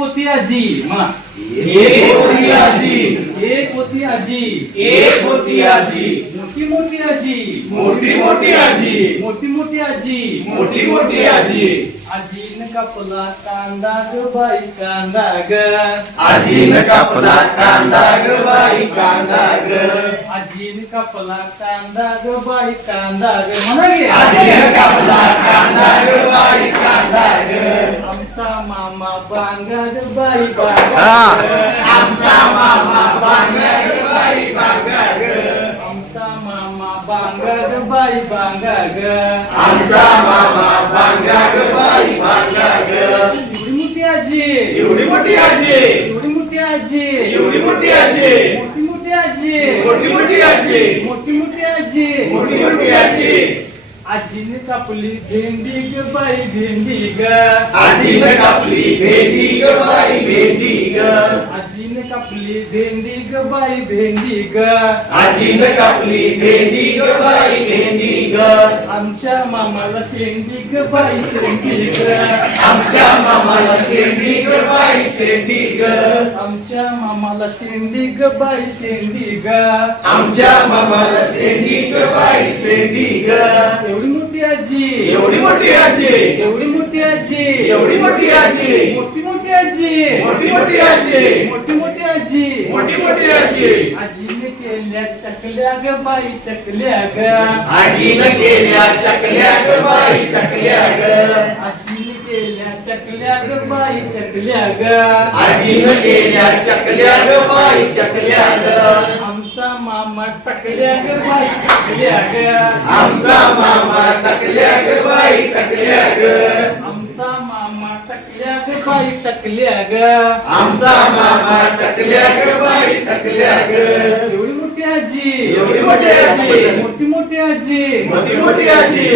होती आजी. म्हणा. एक होती आजी. एक होती आजी. एक होती आजी. मोठी मोठी आजी. मोठी मोठी आजी. मोठी मोठी आजी. मोठी मोठी आजी. आजीन कापला कांदा ग बाई कांदा ग. आजीन कापला कांदा ग बाई कांदा ग. आजीन कापला कांदा ग बाई कांदा ग. म्हणा आजीन कापला आमचा मामा बांगा ग बाई बांगा ग आमचा मामा बांगा ग बाई बांगा ग आमचा मामा बांगा ग बाई बांगा ग एवढी मोठी आजी. एवढी मोठी आजी. एवढी मोठी आजी. एवढी मोठी आजी. मोठी मोठी आजी. मोठी मोठी आजी. मोठी मोठी आजी. मोठी मोठी आजी. आजीने कापली भेंडी ग बाई भेंडी ग। आजीनं कापली भेंडी ग बाई भेंडी ग। आजीने कापली भेंडी ग बाई भेंडी ग। आजीनं कापली भेंडी ग बाई भेंडी ग। आमच्या मामाला शेंडी ग बाई शेंडी ग। आमच्या मामाला शेंडी ग बाई शेंडी ग। आमच्या मामाला शेंडी ग बाई शेंडी ग। आमच्या मामाला शेंडी ग बाई शेंडी ग एवढी मोठी आजी. एवढी मोठी आजी. एवढी मोठी आजी. एवढी मोठी आजी. मोठी मोठी आजी. मोठी मोठी आजी. मोठी मोठी आजी. मोठी मोठी आजी. आजीने केल्या चकल्या ग बाई चकल्या ग. आजीनं केल्या चकल्या ग बाई चकल्या ग. आजीने केल्या चकल्या ग बाई चकल्या ग. आजीनं केल्या चकल्या ग बाई चकल्या ग. मामा टकल्या ग बाई टकल्या ग. आमचा मामा टकल्या ग बाई टकल्या ग. आमचा मामा टकल्या ग बाई टकल्या ग. आमचा मामा टकल्या ग बाई टकल्या ग. एवढी मोठी आजी. एवढी मोठी आजी. मोठी मोठी आजी. मोठी मोठी आजी.